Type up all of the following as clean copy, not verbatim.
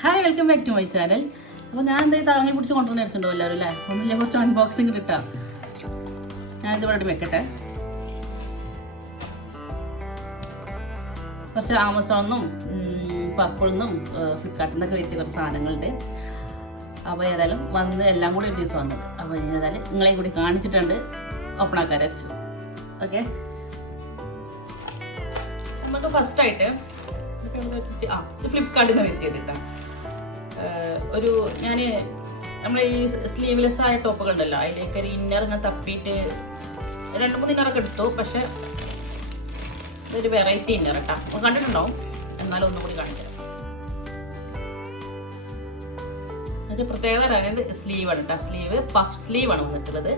Hi, welcome back to my channel. അപ്പോൾ ഞാൻ എന്തായാലും താങ്ങി പിടിച്ച് കൊണ്ടുവന്ന് വെച്ചിട്ടുണ്ടോ എല്ലാവരും അല്ലേ? ഒന്നുമില്ല, കുറച്ച് അൺബോക്സിങ് കിട്ടാം. ഞാനിത് ഇവിടെ വെക്കട്ടെ. കുറച്ച് ആമസോണിന്നും പർപ്പിളിൽ നിന്നും ഫ്ലിപ്കാർട്ടിൽ നിന്നൊക്കെ വരുത്തിയ കുറച്ച് സാധനങ്ങളുണ്ട്. അപ്പോൾ ഏതായാലും വന്ന് എല്ലാം കൂടി ഒരു ദിവസം വന്നത്. അപ്പോൾ ഏതായാലും നിങ്ങളെയും കൂടി കാണിച്ചിട്ടുണ്ട് ഓപ്പൺ ആക്കാൻ വെച്ചു. ഓക്കെ, നമുക്ക് ഫസ്റ്റായിട്ട് ഇത് ഫ്ലിപ്കാർട്ടിൽ നിന്ന് വരുത്തിയത് കേട്ടോ. ഒരു നമ്മൾ ഈ സ്ലീവ്ലെസ് ആയ ടോപ്പുകൾ ഉണ്ടല്ലോ, അതിലേക്ക് ഒരു ഇന്നർ ഇങ്ങനെ തപ്പിയിട്ട് 2-3 ഇന്നറൊക്കെ എടുത്തു. പക്ഷെ ഇതൊരു വെറൈറ്റി ഇന്നർ കേട്ടോ. അപ്പോൾ കണ്ടിട്ടുണ്ടാവും, എന്നാലും ഒന്നും കൂടി കാണിച്ചു തരാം. എന്നുവെച്ചാൽ പ്രത്യേകത പറയുന്നത് സ്ലീവാണ് കേട്ടോ. സ്ലീവ് പഫ് സ്ലീവാണ് വന്നിട്ടുള്ളത്.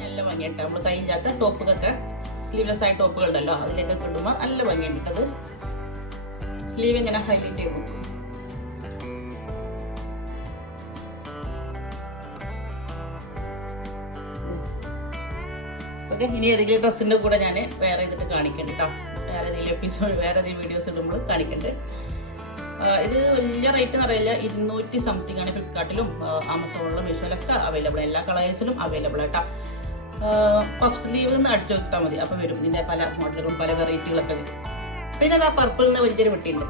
നല്ല ഭംഗിയായിട്ട് നമ്മൾ കഴിഞ്ഞാത്ത ടോപ്പുകളൊക്കെ സ്ലീവ്ലെസ് ആയ ടോപ്പുകൾ ഉണ്ടല്ലോ, അതിലേക്കൊക്കെ ഇടുമ്പോൾ നല്ല ഭംഗിയുണ്ടത്. സ്ലീവ് ഇങ്ങനെ ഹൈലൈറ്റ് ചെയ്ത് നോക്കും. ഓക്കെ, ഇനി ഏതെങ്കിലും ഡ്രസ്സിൻ്റെ കൂടെ ഞാൻ വേറെ ഇതിട്ട് കാണിക്കണ്ട കേട്ടോ. വേറെ ഏതെങ്കിലും എപ്പിസോഡ്, വേറെ ഏതെങ്കിലും വീഡിയോസ് ഇടുമ്പോൾ കാണിക്കണ്ട്. ഇത് വലിയ റേറ്റ് എന്ന് പറയില്ല, 200 സംതിങ് ആണ്. ഫ്ലിപ്കാർട്ടിലും ആമസോണിലും മീഷോയിലൊക്കെ അവൈലബിൾ, എല്ലാ കളേഴ്സിലും അവൈലബിൾ കേട്ടോ. പഫ് സ്ലീവ് എന്ന് അടിച്ചു കൊടുത്താൽ മതി, അപ്പോൾ വരും. ഇതിൻ്റെ പല മോഡലുകളും പല വെറൈറ്റികളൊക്കെ വരും. പിന്നെ അത് ആ പർപ്പിളിൽ നിന്ന് വലിയൊരു വെട്ടിയുണ്ട്.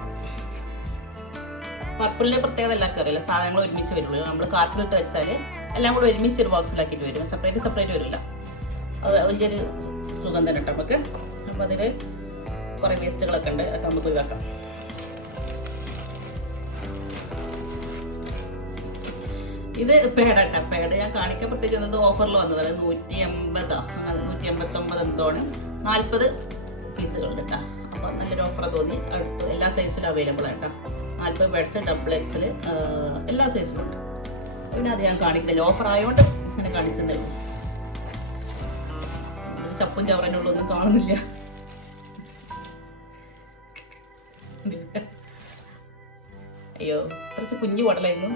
പർപ്പിളിൻ്റെ പ്രത്യേകത എല്ലാവർക്കും അറിയില്ല, സാധനങ്ങൾ ഒരുമിച്ച് വരുള്ളൂ. നമ്മൾ കാർട്ടിലിട്ട് വെച്ചാൽ എല്ലാം കൂടെ ഒരുമിച്ച് ഒരു ബോക്സിലാക്കിയിട്ട് വരും, സെപ്പറേറ്റ് വരില്ല. അത് വലിയൊരു സുഖം തന്നെ കേട്ടോ നമുക്ക്. അപ്പോൾ അതിൽ കുറേ വേസ്റ്റുകളൊക്കെ ഉണ്ട്, അതൊക്കെ നമുക്ക് ഒഴിവാക്കാം. ഇത് പേടാട്ടോ. പേട് ഞാൻ കാണിക്കാൻ പ്രത്യേകിച്ച് ഓഫറിൽ വന്നതാണ്. 189 എന്തോണ്, 40 പീസുകളുണ്ട് കേട്ടോ. അപ്പോൾ നല്ലൊരു ഓഫർ തോന്നി, അടുത്ത് എല്ലാ സൈസിലും അവൈലബിൾ ആണ് കേട്ടോ. 40 ബെഡ്സ്, XXL എല്ലാ സൈസിലും ഉണ്ട്. പിന്നെ അത് ഞാൻ കാണിക്കുന്നില്ല, ഓഫർ ആയതുകൊണ്ട് അങ്ങനെ കാണിച്ചെന്നേ ഉള്ളൂ. ചപ്പും ചവറനുള്ളൊന്നും കാണുന്നില്ല. അയ്യോ, കുറച്ച് കുഞ്ഞു ബോട്ടലായിരുന്നു.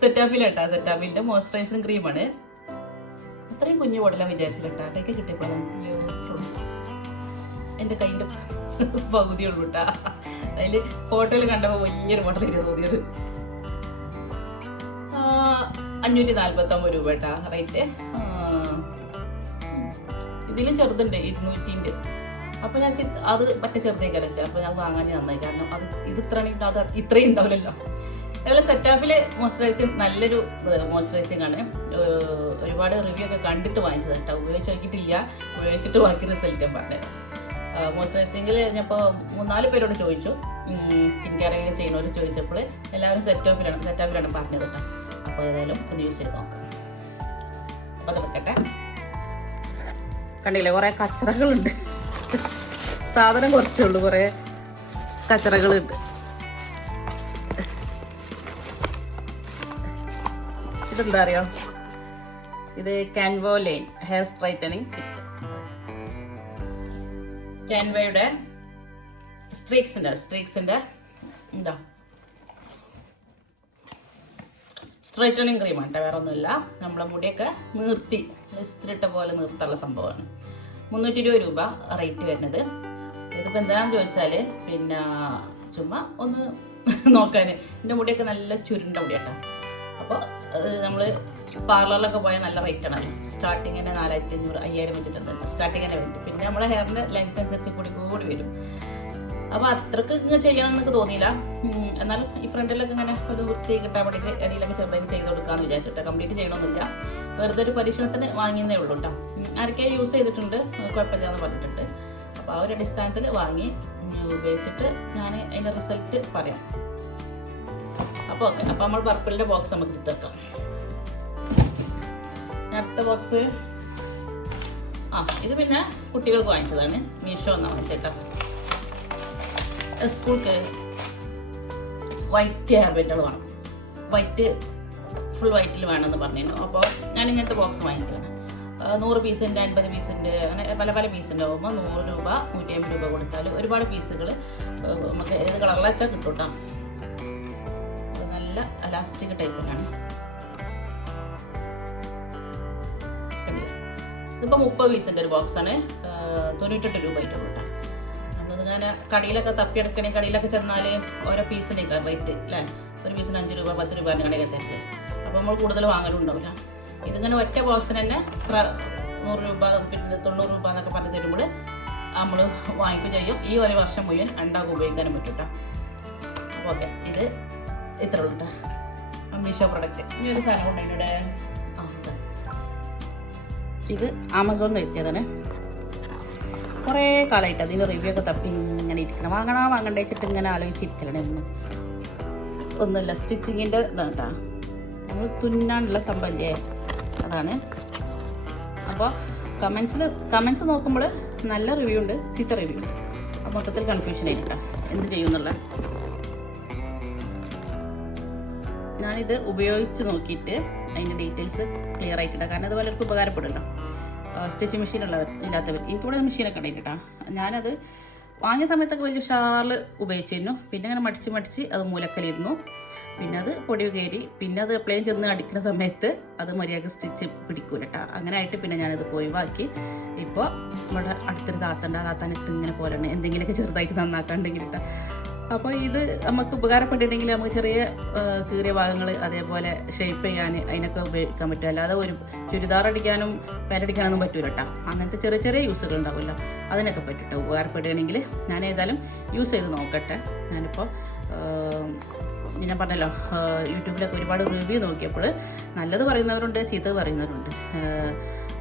സെറ്റാഫിലാട്ടാ, സെറ്റാഫിലിൻ്റെ മോയ്സ്ചറൈസിങ് ക്രീമാണ്. അത്രയും കുഞ്ഞു ബോട്ടലാണ് വിചാരിച്ചിട്ടാ. കൈക്ക് കിട്ടിയപ്പോഴാണ് അയ്യോ എൻ്റെ കൈൻ്റെ പകുതിയുള്ളൂ കേട്ടാ. അതിൽ ഫോട്ടോയിൽ കണ്ടപ്പോൾ വലിയൊരു ബോട്ടലായിട്ട് തോന്നിയത്. 549 രൂപ കേട്ടാ റേറ്റ്. ഇതിലും ചെറുതുണ്ട്, 200-ൻ്റെ. അപ്പോൾ ഞാൻ അത് മറ്റേ ചെറുതേക്ക് അരച്ചു. അപ്പോൾ ഞാൻ വാങ്ങാൻ നന്നായി, കാരണം അത് ഇത് ഇത്രയും ഉണ്ടാവില്ലല്ലോ. അതുപോലെ സെറ്റാഫിൽ മോയ്സ്ചറൈസിങ് നല്ലൊരു മോയ്സ്ചറൈസിങ് ആണ്. ഒരുപാട് റിവ്യൂ ഒക്കെ കണ്ടിട്ട് വാങ്ങിച്ചത് കേട്ടോ. ഉപയോഗിച്ച് നോക്കിയിട്ടില്ല, ഉപയോഗിച്ചിട്ട് ബാക്കി റിസൾട്ട് ഞാൻ പറഞ്ഞത്. മോയ്സ്ചറൈസിങ്ങിൽ ഞാനിപ്പോൾ 3-4 പേരോട് ചോദിച്ചു, സ്കിൻ കെയർ ചെയ്യുന്നവർ ചോദിച്ചപ്പോൾ എല്ലാവരും സെറ്റാഫിലാണ് പറഞ്ഞത് കേട്ടോ. അപ്പോൾ ഏതായാലും ഇത് യൂസ് ചെയ്ത് നോക്കാം. അപ്പോൾ അത് വെക്കട്ടെ. കണ്ടില്ലേ, കുറേ കച്ചറകളുണ്ട്. സാധനം കുറച്ചേ ഉള്ളൂ, കുറേ കച്ചറകളുണ്ട്. ഇതെന്താ അറിയോ, ഇത് കാൻവോ ലൈൻ ഹെയർ സ്ട്രൈറ്റനിങ് കിറ്റ്. കാൻവയുടെ സ്ട്രീക്സിൻ്റെ എന്താ സ്ട്രൈറ്റനിങ് ക്രീമാണ് കേട്ടോ, വേറെ ഒന്നുമില്ല. നമ്മളെ മുടിയൊക്കെ ഇസ്തിരിട്ട പോലെ നിർത്തുള്ള സംഭവമാണ്. 320 രൂപ റേറ്റ് വരുന്നത്. ഇതിപ്പോൾ എന്താണെന്ന് ചോദിച്ചാൽ, പിന്നെ ചുമ്മാ ഒന്ന് നോക്കാൻ. എൻ്റെ മുടിയൊക്കെ നല്ല ചുരുണ്ട മുടിയാട്ടോ. അപ്പോൾ നമ്മൾ പാർലറിലൊക്കെ പോയാൽ നല്ല റേറ്റ് ആണല്ലോ. സ്റ്റാർട്ടിങ് തന്നെ 4500, 5000 വെച്ചിട്ടുണ്ട് സ്റ്റാർട്ടിങ് തന്നെ വരും. പിന്നെ നമ്മളെ ഹെയറിൻ്റെ ലെങ്ത് അനുസരിച്ച് കൂടി വരും. അപ്പോൾ അത്രക്ക് ഇങ്ങനെ ചെയ്യണമെന്നൊക്കെ തോന്നിയില്ല. എന്നാലും ഈ ഫ്രണ്ടിലൊക്കെ ഇങ്ങനെ ഒരു വൃത്തി കിട്ടാൻ വേണ്ടിയിട്ട് ഇടയിലൊക്കെ ചെറുതായി ചെയ്ത് കൊടുക്കാമെന്ന് വിചാരിച്ചിട്ട്. കംപ്ലീറ്റ് ചെയ്യണമെന്നില്ല, വെറുതെ ഒരു പരീക്ഷണത്തിന് വാങ്ങിയെന്നേ ഉള്ളൂ കേട്ടോ. ആരൊക്കെ യൂസ് ചെയ്തിട്ടുണ്ട്, കുഴപ്പമില്ലാന്ന് പറഞ്ഞിട്ടുണ്ട്. അപ്പോൾ ആ ഒരു അടിസ്ഥാനത്തിൽ വാങ്ങി ഉപയോഗിച്ചിട്ട് ഞാൻ അതിൻ്റെ റിസൾട്ട് പറയാം. അപ്പോൾ ഓക്കെ, അപ്പോൾ നമ്മൾ പർപ്പിളിൻ്റെ ബോക്സ് നമുക്ക് എടുത്ത് വെക്കാം. അടുത്ത ബോക്സ് ഇത് പിന്നെ കുട്ടികൾക്ക് വാങ്ങിച്ചതാണ്, മീഷോ എന്നാണ് വാങ്ങിച്ചേട്ടോ. സ്കൂൾക്ക് വൈറ്റ് ഹെയർ ബാൻഡുകൾ വേണം, ഫുൾ വൈറ്റിൽ വേണമെന്ന് പറഞ്ഞിരുന്നു. അപ്പോൾ ഞാൻ ഇങ്ങനത്തെ ബോക്സ് വാങ്ങിക്കണം. 100 പീസിൻ്റെ, 50 പീസിൻ്റെ, അങ്ങനെ പല പീസിൻ്റെ ആകുമ്പോൾ 100 രൂപ, 150 രൂപ കൊടുത്താൽ ഒരുപാട് പീസുകൾ നമുക്ക് ഏത് കളറിലാച്ചാൽ കിട്ടും കേട്ടോ. അത് നല്ല അലാസ്റ്റിക് ടൈപ്പിലാണ്. ഇതിപ്പോൾ 30 പീസിൻ്റെ ഒരു ബോക്സാണ്, 98 രൂപ ആയിട്ടുള്ളൂ കേട്ടോ. അതിങ്ങനെ കടയിലൊക്കെ തപ്പിയെടുക്കണമെങ്കിൽ കടയിലൊക്കെ ചെന്നാൽ ഓരോ പീസിൻ്റെ റേറ്റ് അല്ലേ, ഒരു പീസിന് 5 രൂപ 10 രൂപ കടയിൽ തരട്ടെ. അപ്പോൾ നമ്മൾ കൂടുതൽ വാങ്ങലും ഉണ്ടാവില്ല. ഇതിങ്ങനെ ഒറ്റ ബോക്സിന് തന്നെ 100 രൂപ പിന്നെ 90 രൂപ എന്നൊക്കെ പറഞ്ഞ് തരുമ്പോൾ നമ്മൾ വാങ്ങിക്കുകയും ചെയ്യും. ഈ ഒരു വർഷം മുഴുവൻ ഉണ്ടാകും ഉപയോഗിക്കാനും പറ്റും കേട്ടോ. ഓക്കെ, ഇത് ഇത്ര ഉള്ളൂ കേട്ടോ മീഷോ പ്രൊഡക്റ്റ്. ഇനി ഒരു സാധനം ഉണ്ട് അതിൻ്റെ ഇത് ആമസോണിൽ നിന്ന് കിട്ടിയതാണ്. കുറേ കാലമായിട്ട് അതിൻ്റെ റിവ്യൂ ഒക്കെ തപ്പി ഇങ്ങനെ ഇരിക്കണം, വാങ്ങണ്ടേ വെച്ചിട്ട് ഇങ്ങനെ ആലോചിച്ചിരിക്കലാണ്. ഒന്നുമില്ല, സ്റ്റിച്ചിങ്ങിൻ്റെ ഇതാണ് കേട്ടോ, നമ്മൾ തുന്നാനുള്ള സംഭവമില്ലേ അതാണ്. അപ്പോൾ കമൻസ് നോക്കുമ്പോൾ നല്ല റിവ്യൂ ഉണ്ട്, ചീത്ത റിവ്യൂ ഉണ്ട്. അപ്പോൾ മൊത്തത്തിൽ കൺഫ്യൂഷൻ ആയിരിക്കാം എന്ത് ചെയ്യുമെന്നുള്ള. ഞാനിത് ഉപയോഗിച്ച് നോക്കിയിട്ട് അതിൻ്റെ ഡീറ്റെയിൽസ് ക്ലിയർ ആയിട്ടില്ല, കാരണം അത് പലർക്കും ഉപകാരപ്പെടുമല്ലോ. സ്റ്റിച്ചിങ് മെഷീൻ ഇല്ലാത്തവർ, എനിക്കിവിടെ മെഷീനൊക്കെ ഉണ്ടായിട്ട് കേട്ടോ. ഞാനത് വാങ്ങിയ സമയത്തൊക്കെ വലിയ ഉഷാറിൽ ഉപയോഗിച്ചിരുന്നു. പിന്നെ അങ്ങനെ മടിച്ച് അത് മൂലക്കലിരുന്നു. പിന്നെ അത് പൊടി കയറി, പിന്നെ അത് എപ്പോഴും ചെന്ന് അടിക്കുന്ന സമയത്ത് അത് മര്യാദക്ക് സ്റ്റിച്ച് പിടിക്കൂല കേട്ടോ. അങ്ങനെ ആയിട്ട് പിന്നെ ഞാനത് ഒഴിവാക്കി. ഇപ്പോൾ ഇവിടെ അടുത്തൊരു താത്താനത്ത് ഇങ്ങനെ പോലെയാണ് എന്തെങ്കിലുമൊക്കെ ചെറുതായിട്ട് നന്നാക്കാണ്ടെങ്കിൽ കേട്ടോ. അപ്പോൾ ഇത് നമുക്ക് ഉപകാരപ്പെട്ടിട്ടുണ്ടെങ്കിൽ നമുക്ക് ചെറിയ കീറിയ ഭാഗങ്ങൾ അതേപോലെ ഷേപ്പ് ചെയ്യാൻ അതിനൊക്കെ ഉപയോഗിക്കാൻ പറ്റും. അല്ലാതെ ഒരു ചുരിദാർ അടിക്കാനും പാൻറ് അടിക്കാനൊന്നും പറ്റൂല കേട്ടോ. അങ്ങനത്തെ ചെറിയ യൂസുകൾ ഉണ്ടാവുമല്ലോ, അതിനൊക്കെ പറ്റും ഉപകാരപ്പെടുകയാണെങ്കിൽ. ഞാൻ ഏതായാലും യൂസ് ചെയ്ത് നോക്കട്ടെ. ഞാനിപ്പോൾ ഞാൻ പറഞ്ഞല്ലോ യൂട്യൂബിലൊക്കെ ഒരുപാട് റിവ്യൂ നോക്കിയപ്പോൾ നല്ലത് പറയുന്നവരുണ്ട്, ചീത്തത് പറയുന്നവരുണ്ട്.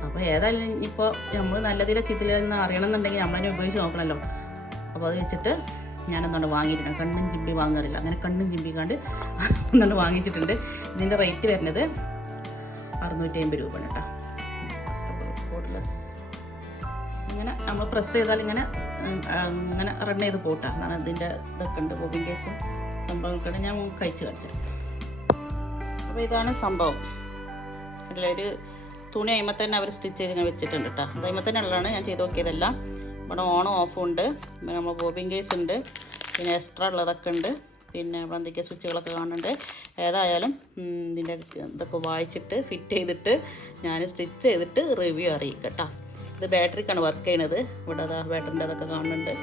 അപ്പോൾ ഏതായാലും ഇപ്പോൾ നമ്മൾ നല്ലതിലെ ചീത്തയിലെന്ന് അറിയണമെന്നുണ്ടെങ്കിൽ നമ്മളതിനെ ഉപയോഗിച്ച് നോക്കണമല്ലോ. അപ്പോൾ അത് വെച്ചിട്ട് ഞാനൊന്നുകൊണ്ട് വാങ്ങിയിട്ടുണ്ട്. കണ്ണും ചിമ്പി വാങ്ങാറില്ല, അങ്ങനെ കണ്ണും ചിമ്പിക്കാണ്ട് ഒന്നുകൊണ്ട് വാങ്ങിച്ചിട്ടുണ്ട്. ഇതിൻ്റെ റേറ്റ് വരുന്നത് 650 രൂപയാണ് കേട്ടോ. കോഡ്ലെസ് ഇങ്ങനെ നമ്മൾ പ്രസ് ചെയ്താൽ ഇങ്ങനെ റൺ ചെയ്ത് പോട്ടാ. എന്നാണ് ഇതിൻ്റെ ഇതൊക്കെ ഉണ്ട്, ബോബിൻ കേസും സംഭവമൊക്കെ ഞാൻ കഴിച്ച് കാണിച്ചത്. അപ്പോൾ ഇതാണ് സംഭവം. ഇതിലൊരു തുണി അയിമ തന്നെ അവർ സ്റ്റിച്ച് ചെയ്ത് ഇങ്ങനെ വെച്ചിട്ടുണ്ട് കേട്ടോ. അത് അയിമ തന്നെ ഉള്ളതാണ്, ഞാൻ ചെയ്ത് നോക്കിയതെല്ലാം. ഇവിടെ ഓണും ഓഫും ഉണ്ട്, പിന്നെ നമ്മൾ ബോബിൻ കേസ് ഉണ്ട്, പിന്നെ എക്സ്ട്രാ ഉള്ളതൊക്കെ ഉണ്ട്, പിന്നെ ഇവിടെ എന്തൊക്കെയാണ് സ്വിച്ചുകളൊക്കെ കാണുന്നുണ്ട്. ഏതായാലും ഇതിൻ്റെ ഇതൊക്കെ വായിച്ചിട്ട് ഫിറ്റ് ചെയ്തിട്ട് ഞാൻ സ്റ്റിച്ച് ചെയ്തിട്ട് റിവ്യൂ അറിയിക്കാം കേട്ടോ. ഇത് ബാറ്ററിക്കാണ് വർക്ക് ചെയ്യണത്. ഇവിടെ അതാ ബാറ്ററിൻ്റെ അതൊക്കെ കാണുന്നുണ്ട്.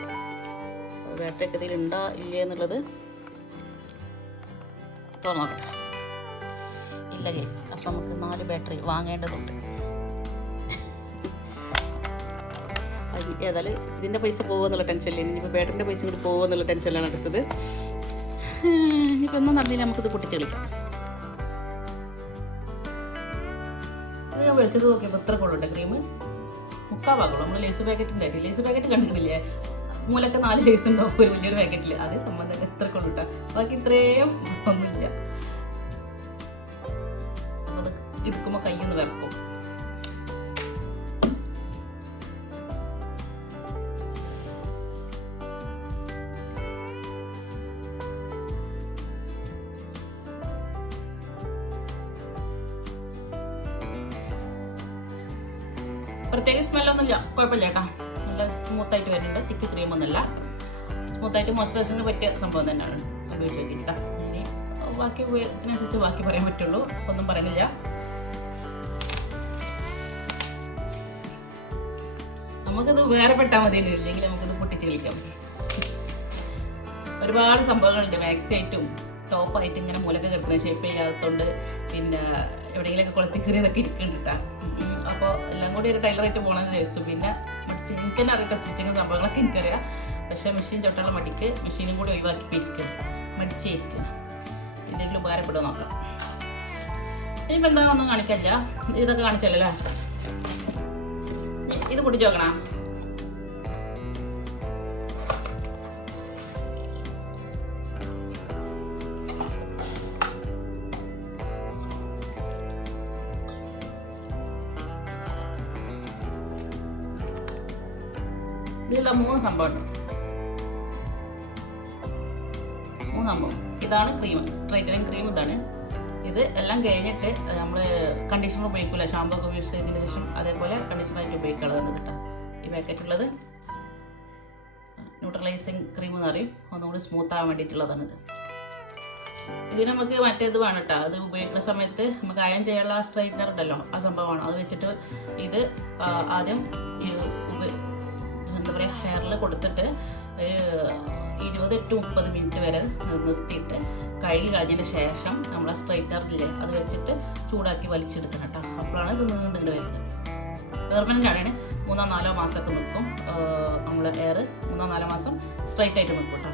ബാറ്ററി ഒക്കെ ഇതിലുണ്ടോ ഇല്ലേ എന്നുള്ളത് തുറന്നോട്ടെ. ഇല്ല കേസ്. അപ്പം നമുക്ക് 4 ബാറ്ററി വാങ്ങേണ്ടതുണ്ട്. ഏതായാലും ഇതിൻ്റെ പൈസ പോകുമെന്നുള്ള ടെൻഷനില്ല. ഇനിയിപ്പോൾ ബാറ്ററിൻ്റെ പൈസ കൂടി പോകുമെന്നുള്ള ടെൻഷനിലാണ് എടുത്തത്. ഇനിയിപ്പോൾ ഒന്നും നടന്നില്ല, നമുക്കിത് പൊട്ടിച്ച് കളിക്കാം. ഇത് ഞാൻ വെളിച്ചത് നോക്കിയപ്പോൾ ഇത്ര കൊള്ളുണ്ട് ക്രീം 3/4 ഭാഗമുള്ളൂ. നമ്മൾ ലേസ് പാക്കറ്റിൻ്റെ ആയിട്ട് ലേസ് പാക്കറ്റ് കണ്ടിട്ടില്ലേ, മൂലൊക്കെ 4 ലേസ് ഉണ്ടാവും ഒരു വലിയൊരു പാക്കറ്റിൽ. അതേ സംബന്ധം എത്ര കൊള്ളുട്ടാ, ബാക്കി ഇത്രയും ഒന്നുമില്ല. അപ്പോൾ അത് എടുക്കുമ്പോൾ കയ്യൊന്ന് വിറക്കും. പ്രത്യേക സ്മെല്ലൊന്നുമില്ല, കുഴപ്പമില്ല കേട്ടോ. നല്ല സ്മൂത്തായിട്ട് വരുന്നുണ്ട്. തിക്ക് ക്രീമൊന്നുമില്ല, സ്മൂത്തായിട്ട് മോയ്സ്ചറൈസിങ്ങിന് പറ്റിയ സംഭവം തന്നെയാണ്. ഉപയോഗിച്ച് നോക്കിയിട്ടാ. ഇനി ബാക്കി ഉപയോഗത്തിനനുസരിച്ച് ബാക്കി പറയാൻ പറ്റുള്ളൂ, ഒന്നും പറയണില്ല. നമുക്കിത് ഉപകാരപ്പെട്ടാൽ മതിയല്ലോ, ഇല്ലെങ്കിൽ നമുക്കിത് പൊട്ടിച്ച് കളിക്കാം. ഒരുപാട് സംഭവങ്ങളുണ്ട്, മാക്സി ആയിട്ടും ടോപ്പായിട്ട് ഇങ്ങനെ മൂലക്ക് കിടക്കുന്ന ഷേപ്പ് ചെയ്യാത്തതുകൊണ്ട്, പിന്നെ എവിടെയെങ്കിലൊക്കെ കൊളുത്തി കയറിയതൊക്കെ ഇരിക്കുന്നുണ്ട് കേട്ടോ. അപ്പോൾ എല്ലാം കൂടി ഒരു ടൈലറായിട്ട് പോകണമെന്ന് വിചാരിച്ചു. പിന്നെ എനിക്ക് തന്നെ അറിയട്ടെ സ്റ്റിച്ചിങ് സംഭവങ്ങളൊക്കെ എനിക്കറിയാം. പക്ഷേ മെഷീൻ ചവിട്ടുള്ള മടിക്ക് മെഷീനും കൂടി ഒഴിവാക്കി ഇരിക്കണം, മടിച്ചിരിക്കണം. എന്തെങ്കിലും ഉപകാരപ്പെടുക നോക്കാം. ഇനിയിപ്പോൾ എന്താ ഒന്നും കാണിക്കില്ല, ഇതൊക്കെ കാണിച്ചല്ലേ. ഇത് പൊട്ടിച്ച് നോക്കണം. ഇതിലുള്ള 3 സംഭവമുണ്ട്. 3 സംഭവം. ഇതാണ് ക്രീം, സ്ട്രൈറ്റനിങ് ക്രീം ഇതാണ്. ഇത് എല്ലാം കഴിഞ്ഞിട്ട് നമ്മൾ കണ്ടീഷണർ ഉപയോഗിക്കില്ല, ഷാമ്പൂ ഒക്കെ യൂസ് ചെയ്തതിന് ശേഷം അതേപോലെ കണ്ടീഷണറായിട്ട് ഉപയോഗിക്കാനുള്ളത് കേട്ടോ. ഈ പാക്കറ്റുള്ളത് ന്യൂട്രലൈസിങ് ക്രീം എന്ന് പറയും, ഒന്നുകൂടി സ്മൂത്ത് ആവാൻ വേണ്ടിയിട്ടുള്ളതാണിത്. ഇതിന് നമുക്ക് മറ്റേത് വേണം കേട്ടോ. അത് ഉപയോഗിക്കുന്ന സമയത്ത് നമുക്ക് അയൺ ചെയ്യാനുള്ള ആ സ്ട്രൈറ്റ്നർ ഉണ്ടല്ലോ, ആ സംഭവമാണ്. അത് വെച്ചിട്ട് ഇത് ആദ്യം എന്താ പറയുക ഹെയറിൽ കൊടുത്തിട്ട് ഒരു 20-30 മിനിറ്റ് വരെ നിർത്തിയിട്ട് കഴുകി കളഞ്ഞതിന് ശേഷം നമ്മൾ ആ സ്ട്രൈറ്ററില്ലേ അത് വെച്ചിട്ട് ചൂടാക്കി വലിച്ചെടുക്കണം കേട്ടോ. അപ്പോഴാണ് ഇത് നീണ്ടിട്ട് വരുന്നത്. പെർമനൻ്റ് ആണ്. 3-4 മാസമൊക്കെ നിൽക്കും. നമ്മൾ ഹെയർ 3-4 മാസം സ്ട്രൈറ്റ് ആയിട്ട് നിൽക്കും കേട്ടോ.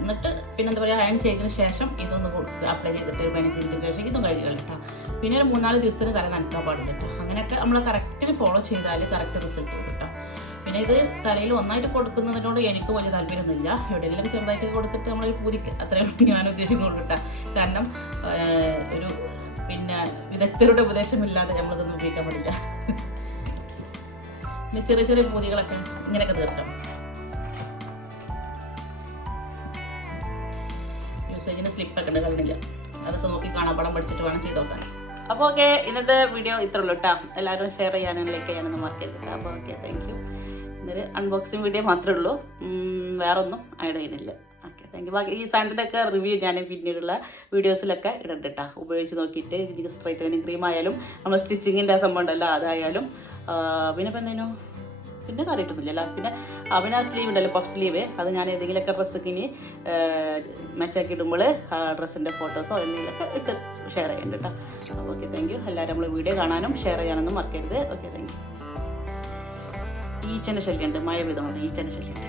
എന്നിട്ട് പിന്നെ എന്താ പറയുക, അയൺ ചെയ്തതിന് ശേഷം ഇതൊന്ന് കൊടുക്കുക. അപ്ലൈ ചെയ്തിട്ട് 15 മിനിറ്റിന് ശേഷം ഇതും കഴുകി കേട്ടോ. പിന്നെ ഒരു 3-4 ദിവസത്തിന് തല നനക്കാൻ പാടില്ല കേട്ടോ. അങ്ങനെയൊക്കെ നമ്മൾ കറക്റ്റിന് ഫോളോ ചെയ്താൽ കറക്റ്റ് റിസൾട്ട് കിട്ടും കേട്ടോ. പിന്നെ ഇത് തലയിൽ ഒന്നായിട്ട് കൊടുക്കുന്നതിനോട് എനിക്ക് വലിയ താല്പര്യമൊന്നുമില്ല. എവിടെയെങ്കിലും ചെറുതായിട്ട് കൊടുത്തിട്ട് നമ്മളൊരു പൂതിക്ക് അത്രയും ഞാൻ ഉദ്ദേശിക്കുന്നുള്ളൂ കേട്ടോ. കാരണം ഒരു പിന്നെ വിദഗ്ധരുടെ ഉപദേശമില്ലാതെ നമ്മളിതൊന്നും ഉപയോഗിക്കാൻ പാടില്ല. പിന്നെ ചെറിയ ചെറിയ പൂതികളൊക്കെ ഇങ്ങനെയൊക്കെ തീർക്കാം. യൂസേജിന് സ്ലിപ്പൊക്കെ ഉണ്ട്, കളഞ്ഞില്ല. അതൊക്കെ നോക്കി കാണാൻ പടം പഠിച്ചിട്ട് വേണം ചെയ്ത് നോക്കാൻ. അപ്പോൾ ഓക്കെ, ഇന്നത്തെ വീഡിയോ ഇത്ര ഉള്ളൂ കേട്ടോ. എല്ലാവരും ഷെയർ ചെയ്യാനും ലൈക്ക് ചെയ്യാനൊന്നും മറക്കരുത് കേട്ടോ. അപ്പോൾ ഓക്കെ, താങ്ക് യു. ഇന്നൊരു അൺബോക്സിങ് വീഡിയോ മാത്രമേ ഉള്ളൂ, വേറെ ഒന്നും ആഡ് ചെയ്യുന്നില്ല. Okay, thank U. ബാക്കി ഈ സാധനത്തിൻ്റെയൊക്കെ റിവ്യൂ ഞാൻ പിന്നീടുള്ള വീഡിയോസിലൊക്കെ ഇടണ്ട കേട്ടോ. ഉപയോഗിച്ച് നോക്കിയിട്ട് ഇതിൻ്റെ സ്ട്രൈറ്റനിങ് ക്രീം ആയാലും നമ്മൾ സ്റ്റിച്ചിങ്ങിൻ്റെ സംഭവം ഉണ്ടല്ലോ അതായാലും പിന്നെ ഇപ്പം എന്തേനു പിന്നെ കറിയിട്ടൊന്നുമില്ലല്ലോ. പിന്നെ ആ സ്ലീവ് ഉണ്ടല്ലോ, പഫ് സ്ലീവ്, അത് ഞാൻ ഏതെങ്കിലുമൊക്കെ ഡ്രസ്സൊക്കെ ഇനി മാച്ചാക്കി ഇടുമ്പോൾ ആ ഡ്രസ്സിൻ്റെ ഫോട്ടോസോ എന്തെങ്കിലുമൊക്കെ ഇട്ട് ഷെയർ ചെയ്യുന്നുണ്ട് കേട്ടോ. അപ്പോൾ ഓക്കെ, താങ്ക് യു. എല്ലാവരും നമ്മൾ വീഡിയോ കാണാനും ഷെയർ ചെയ്യാനൊന്നും മറക്കരുത്. Okay, thank you. ഈച്ചൻ്റെ ശല്യമുണ്ട്, മഴ പെയ്തുകൊണ്ട് ഈച്ചൻ്റെ ശല്യമുണ്ട്.